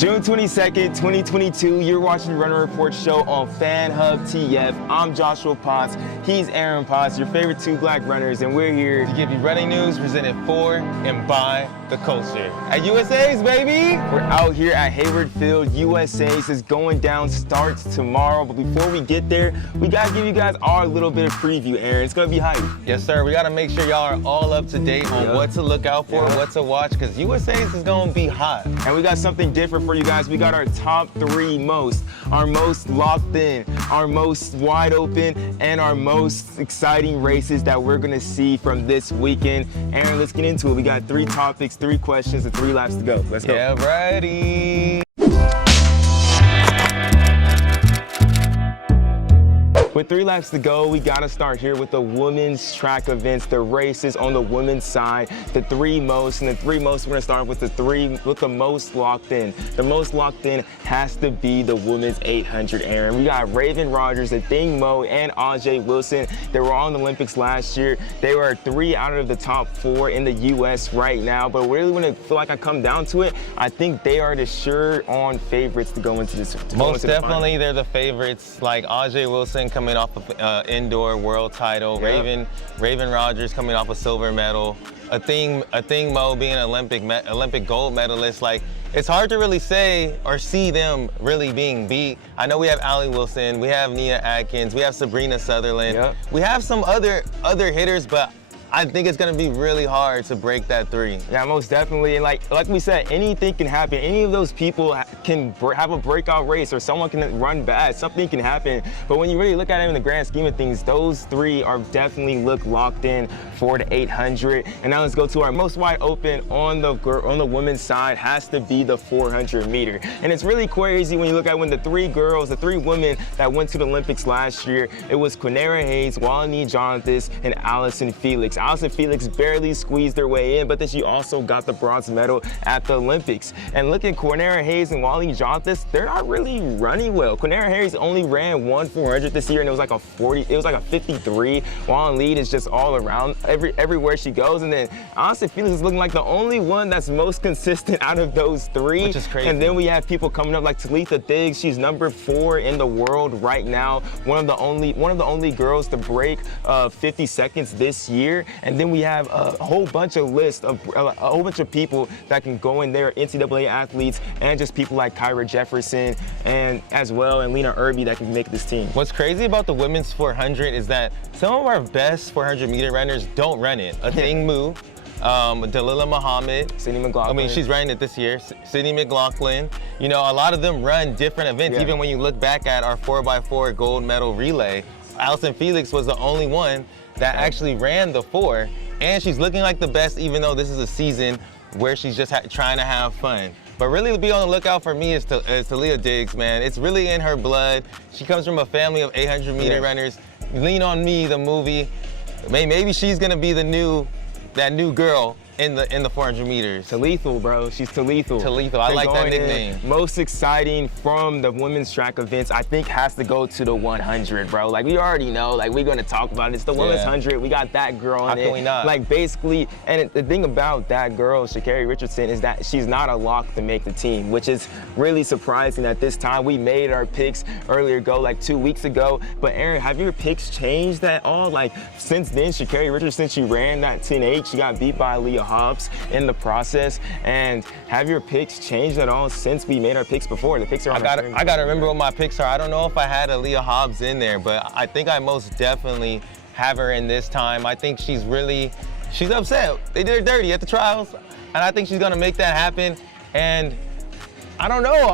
June 22nd, 2022, you're watching Runner Report show on Fan Hub TF. I'm Joshua Potts, he's Aaron Potts, your favorite two black runners, and we're here to give you running news presented for and by the culture. At USA's, baby! We're out here at Hayward Field. USA's is going down, starts tomorrow, but before we get there, we gotta give you guys our little bit of preview, Aaron. It's gonna be hype. Yes, sir. We gotta make sure y'all are all up to date on what to look out for, what to watch, because USA's is gonna be hot. And we got something different for you guys. We got our top three our most locked in, our most wide open, and our most exciting races that we're gonna see from this weekend. Aaron, let's get into it. We got 3 topics, 3 questions, and 3 laps to go. Let's go. Yeah, ready. With 3 laps to go, we gotta start here with the women's track events, the races on the women's side, the 3 most, and the 3 most, we're gonna start with the most locked in. The most locked in has to be the women's 800, Aaron. We got Raven Rogers, Athing Mu, and AJ Wilson. They were on the Olympics last year. They were 3 out of the top 4 in the US right now, but really when I feel like I come down to it, I think they are the sure-on favorites to go into this. Most definitely, they're the favorites. Like AJ Wilson coming off of indoor world title, Raven Rogers coming off a silver medal, Athing Mu being an Olympic gold medalist. Like, it's hard to really say or see them really being beat. I know we have Allie Wilson, we have Nia Atkins, we have Sabrina Sutherland, we have some other hitters, but I think it's gonna be really hard to break that 3. Yeah, most definitely. And like we said, anything can happen. Any of those people can have a breakout race, or someone can run bad. Something can happen. But when you really look at it in the grand scheme of things, those 3 are definitely locked in for the 800. And now let's go to our most wide open on the women's side. Has to be the 400 meter. And it's really crazy when you look at when the 3 women that went to the Olympics last year, it was Quinera Hayes, Walani Jonathan, and Allison Felix. Allison Felix barely squeezed their way in, but then she also got the bronze medal at the Olympics. And look at Quinera Hayes and Walani Jonathan, they're not really running well. Quinera Hayes only ran 1 400 this year, and it was like a 53. Walani is just all around, everywhere she goes. And then Allison Felix is looking like the only one that's most consistent out of those 3. Which is crazy. And then we have people coming up like Talitha Diggs. She's number 4 in the world right now. One of the only girls to break 50 seconds this year. And then we have a whole bunch of people that can go in there, NCAA athletes, and just people like Kyra Jefferson and Lena Irby that can make this team. What's crazy about the women's 400 is that some of our best 400 meter runners don't run it. Athing Mu, Dalilah Muhammad, Sydney McLaughlin. I mean, she's running it this year. Sydney McLaughlin. You know, a lot of them run different events. Even when you look back at our 4x4 gold medal relay, Allison Felix was the only one that actually ran the 4, and she's looking like the best, even though this is a season where she's just trying to have fun. But really to be on the lookout for me is Talitha Diggs, man. It's really in her blood. She comes from a family of 800 meter runners. Lean on Me, the movie. Maybe she's gonna be that new girl in the 400 meters. Talitha, bro. She's Talitha. Talitha. I like that nickname. Most exciting from the women's track events, I think, has to go to the 100, bro. Like, we already know. Like, we're gonna talk about it. It's the women's 100. We got that girl in it. How can we not? Like, basically, and the thing about that girl, Sha'Carri Richardson, is that she's not a lock to make the team, which is really surprising at this time. We made our picks like 2 weeks ago. But Aaron, have your picks changed at all? Like, since then, Sha'Carri Richardson, she ran that 10.8. She got beat by Leah Hobbs in the process. And have your picks changed at all since we made our picks before? The picks are on I gotta remember what my picks are. I don't know if I had a Leah Hobbs in there, but I think I most definitely have her in this time. I think she's upset. They did her dirty at the trials, and I think she's gonna make that happen. And I don't know,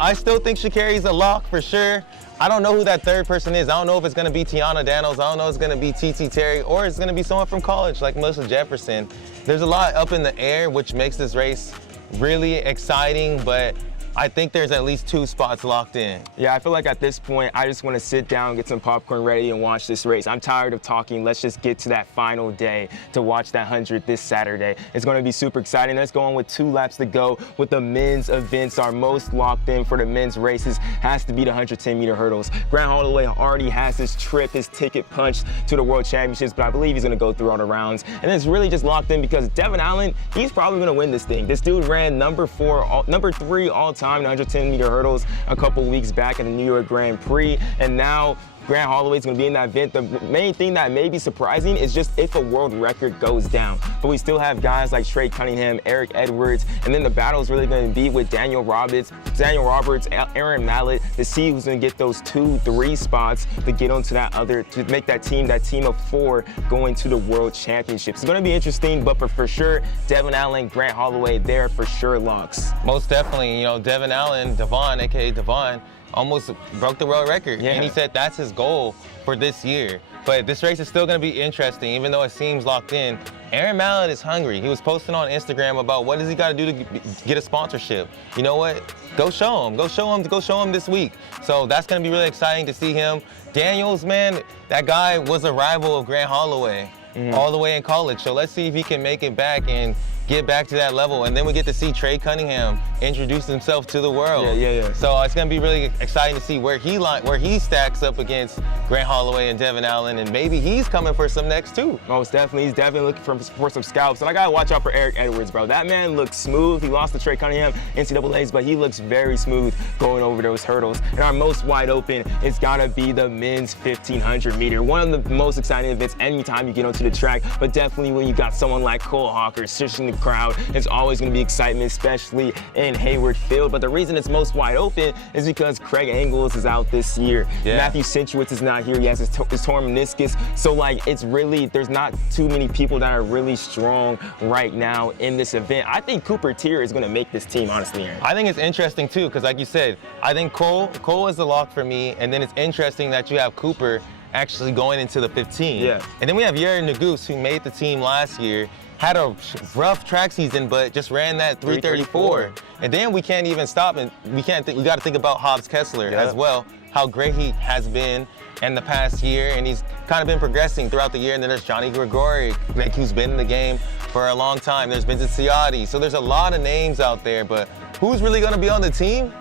I still think Sha'Carri's a lock for sure. I don't know who that 3rd person is. I don't know if it's gonna be Tiana Daniels. I don't know if it's gonna be TT Terry, or it's gonna be someone from college like Melissa Jefferson. There's a lot up in the air, which makes this race really exciting, but I think there's at least 2 spots locked in. Yeah, I feel like at this point, I just want to sit down, get some popcorn ready, and watch this race. I'm tired of talking. Let's just get to that final day to watch that 100 this Saturday. It's going to be super exciting. Let's go on with 2 laps to go with the men's events. Our most locked in for the men's races has to be the 110-meter hurdles. Grant Holloway already has his ticket punched to the World Championships, but I believe he's going to go through all the rounds. And it's really just locked in because Devin Allen, he's probably going to win this thing. This dude ran number 3 all-time time in 110-meter hurdles a couple weeks back in the New York Grand Prix, and now Grant Holloway's going to be in that event. The main thing that may be surprising is just if a world record goes down. But we still have guys like Trey Cunningham, Eric Edwards, and then the battle is really going to be with Daniel Roberts, Aaron Mallett, to see who's going to get those 2-3 spots to get onto to make that team of 4 going to the World Championships. It's going to be interesting, but for sure, Devin Allen, Grant Holloway, they're for sure locks. Most definitely. You know, Devin Allen, Devon, aka Devon, almost broke the world record. Yeah. And he said that's his goal for this year. But this race is still going to be interesting, even though it seems locked in. Aaron Mallett is hungry. He was posting on Instagram about what does he got to do to get a sponsorship. You know what? Go show him. Go show him this week. So that's going to be really exciting to see him. Daniels, man, that guy was a rival of Grant Holloway all the way in college. So let's see if he can make it back and get back to that level. And then we get to see Trey Cunningham introduce himself to the world. Yeah. So it's going to be really exciting to see where he stacks up against Grant Holloway and Devin Allen, and maybe he's coming for some next too. Most definitely. He's definitely looking for some scalps. And I got to watch out for Eric Edwards, bro. That man looks smooth. He lost to Trey Cunningham NCAAs, but he looks very smooth going over those hurdles. And our most wide open is got to be the men's 1500 meter. One of the most exciting events anytime you get onto the track, but definitely when you got someone like Cole Hawker searching the crowd, it's always going to be excitement, especially in Hayward Field. But the reason it's most wide open is because Craig Engels is out this year. Yeah. Matthew Sinchewitz is not here. He has his torn meniscus. So, like, it's really, there's not too many people that are really strong right now in this event. I think Cooper Tier is going to make this team, honestly, Aaron. I think it's interesting, too, because like you said, I think Cole is the lock for me, and then it's interesting that you have Cooper actually going into the 15. Yeah. And then we have Yair Nuguse, who made the team last year, had a rough track season, but just ran that 3:34. And then we can't even stop, and we got to think about Hobbs Kessler as well, how great he has been in the past year, and he's kind of been progressing throughout the year. And then there's Johnny Gregoric, who's been in the game for a long time. There's Vincent Ciotti. So there's a lot of names out there, but who's really going to be on the team?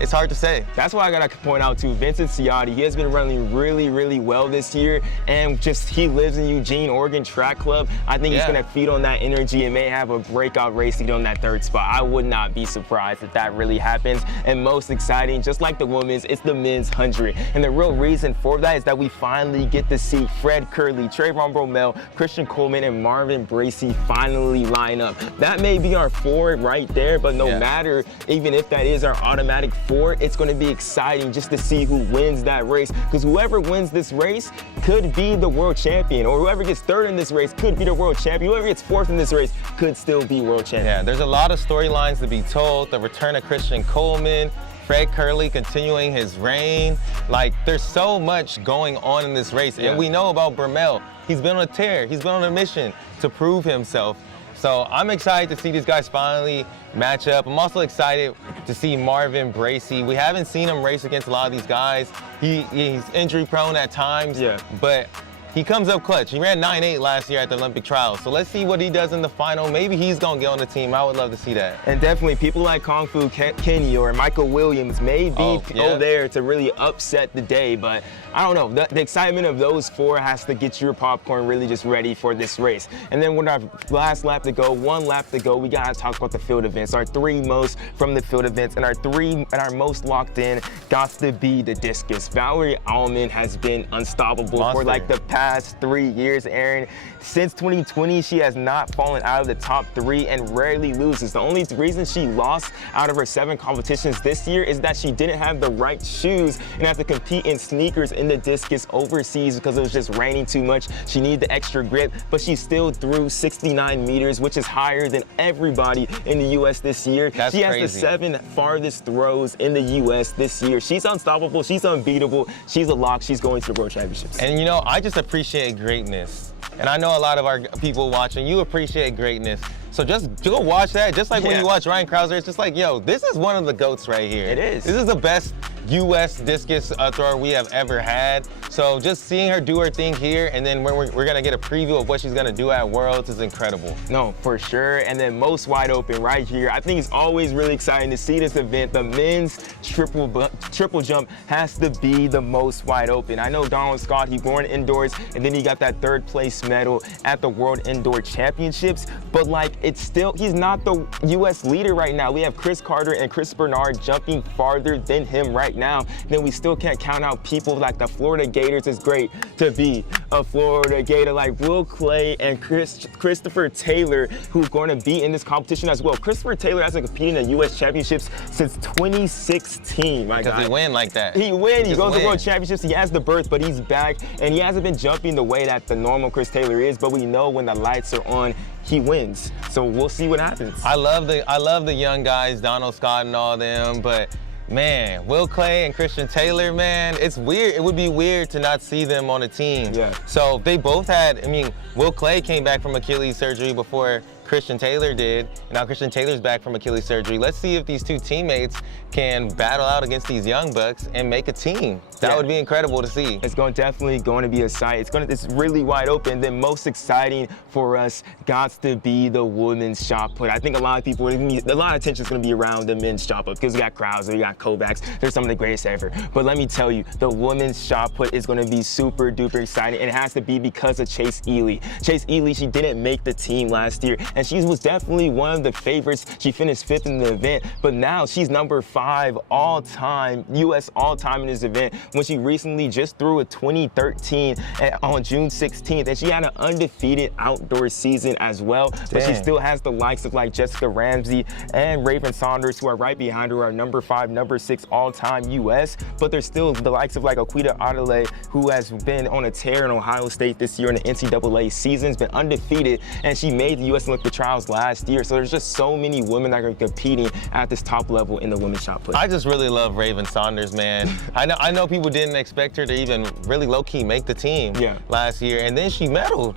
It's hard to say. That's why I gotta point out too, Vincent Ciotti. He has been running really, really well this year, and just he lives in Eugene, Oregon Track Club. I think he's gonna feed on that energy and may have a breakout race to get on that 3rd spot. I would not be surprised if that really happens. And most exciting, just like the women's, it's the men's 100. And the real reason for that is that we finally get to see Fred Curley, Trayvon Bromell, Christian Coleman, and Marvin Bracey finally line up. That may be our 4 right there, but no matter, even if that is our automatic 4, it's going to be exciting just to see who wins that race, because whoever wins this race could be the world champion, or whoever gets 3rd in this race could be the world champion. Whoever gets 4th in this race could still be world champion. Yeah, there's a lot of storylines to be told. The return of Christian Coleman, Fred Curley continuing his reign. Like, there's so much going on in this race. And we know about Bromell. He's been on a tear. He's been on a mission to prove himself. So I'm excited to see these guys finally match up. I'm also excited to see Marvin Bracey. We haven't seen him race against a lot of these guys. He's injury prone at times, but he comes up clutch. He ran 9.8 last year at the Olympic trials. So let's see what he does in the final. Maybe he's going to get on the team. I would love to see that. And definitely people like Kung Fu Kenny or Michael Williams may go there to really upset the day. But I don't know. The excitement of those 4 has to get your popcorn really just ready for this race. And then with our last lap to go, 1 lap to go, we got to talk about the field events. Our 3 most from the field events, and our most locked in got to be the discus. Valerie Allman has been unstoppable for like the past 3 years, Aaron. Since 2020, she has not fallen out of the top 3 and rarely loses. The only reason she lost out of her 7 competitions this year is that she didn't have the right shoes and had to compete in sneakers in the discus overseas because it was just raining too much. She needed the extra grip, but she still threw 69 meters, which is higher than everybody in the U.S. this year. That's she has crazy. the 7 farthest throws in the U.S. this year. She's unstoppable. She's unbeatable. She's a lock. She's going to the World Championships. And you know, I just appreciate greatness. And I know a lot of our people watching, you appreciate greatness. So just go watch that. Just like when you watch Ryan Krauser, it's just like, yo, this is one of the GOATs right here. It is. This is the best U.S. discus thrower we have ever had. So just seeing her do her thing here, and then we're gonna get a preview of what she's gonna do at Worlds is incredible. No, for sure. And then most wide open right here. I think it's always really exciting to see this event. The men's triple jump has to be the most wide open. I know Donald Scott, he born indoors, and then he got that 3rd place medal at the World Indoor Championships. But like, it's still, he's not the U.S. leader right now. We have Chris Carter and Chris Bernard jumping farther than him right now. Then we still can't count out people like the Florida Gators. It's great to be a Florida Gator like Will Clay and Christopher Taylor, who's going to be in this competition as well. Christopher Taylor hasn't competed in the U.S. Championships since 2016, my guy. Because he win like that. He goes to World Championships, he has the berth, but he's back, and he hasn't been jumping the way that the normal Chris Taylor is, but we know when the lights are on, he wins. So we'll see what happens. I love the young guys, Donald Scott and all them, but man, Will Clay and Christian Taylor, man, it's weird. It would be weird to not see them on a team. Yeah. So they both had, I mean, Will Clay came back from Achilles surgery before Christian Taylor did, and now Christian Taylor's back from Achilles surgery. Let's see if these two teammates can battle out against these young bucks and make a team. That would be incredible to see. It's definitely going to be a sight. It's really wide open. Then most exciting for us got to be the women's shot put. I think a lot of people, a lot of attention is going to be around the men's shot put because we got Krauser, we got Kovacs. They're some of the greatest ever. But let me tell you, the women's shot put is going to be super duper exciting, and it has to be because of Chase Ely. Chase Ely, she didn't make the team last year, and she was definitely one of the favorites. She finished 5th in the event, but now she's number 5 all-time, U.S. all-time in this event, when she recently just threw a 2013 on June 16th, and she had an undefeated outdoor season as well. But she still has the likes of like Jessica Ramsey and Raven Saunders, who are right behind her, are number 5, number 6 all-time U.S. But there's still the likes of like Aquita Adelaide, who has been on a tear in Ohio State this year in the NCAA season's been undefeated, and she made the U.S. Olympic trials last year. So there's just so many women that are competing at this top level in the women's shot put. I just really love Raven Saunders, man. I know people didn't expect her to even really low-key make the team last year, and then she medaled.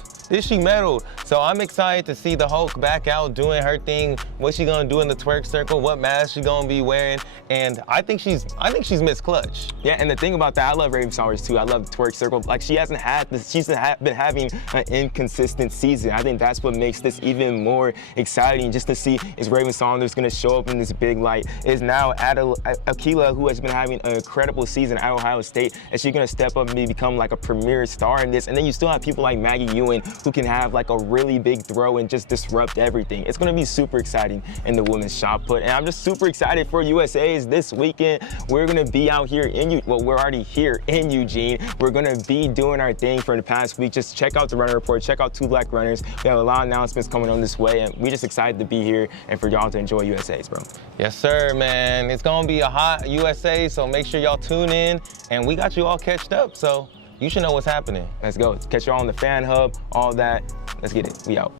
So I'm excited to see the Hulk back out doing her thing. What she gonna do in the twerk circle? What mask she gonna be wearing? And I think she's Miss Clutch. Yeah, and the thing about that, I love Raven Saunders too. I love the twerk circle. Like she's been having an inconsistent season. I think that's what makes this even more exciting, just to see is Raven Saunders gonna show up in this big light. Is now Akila, who has been having an incredible season at Ohio State, is she gonna step up and become like a premier star in this? And then you still have people like Maggie Ewan, who can have like a really big throw and just disrupt everything. It's gonna be super exciting in the women's shot put. And I'm just super excited for USA's this weekend. We're gonna be out here we're already here in Eugene. We're gonna be doing our thing for the past week. Just check out the runner report, check out 2 Black runners. We have a lot of announcements coming on this way, and we're just excited to be here and for y'all to enjoy USA's, bro. Yes, sir, man. It's gonna be a hot USA, so make sure y'all tune in, and we got you all catched up, so you should know what's happening. Let's go. Catch y'all on the Fan Hub, all that. Let's get it. We out.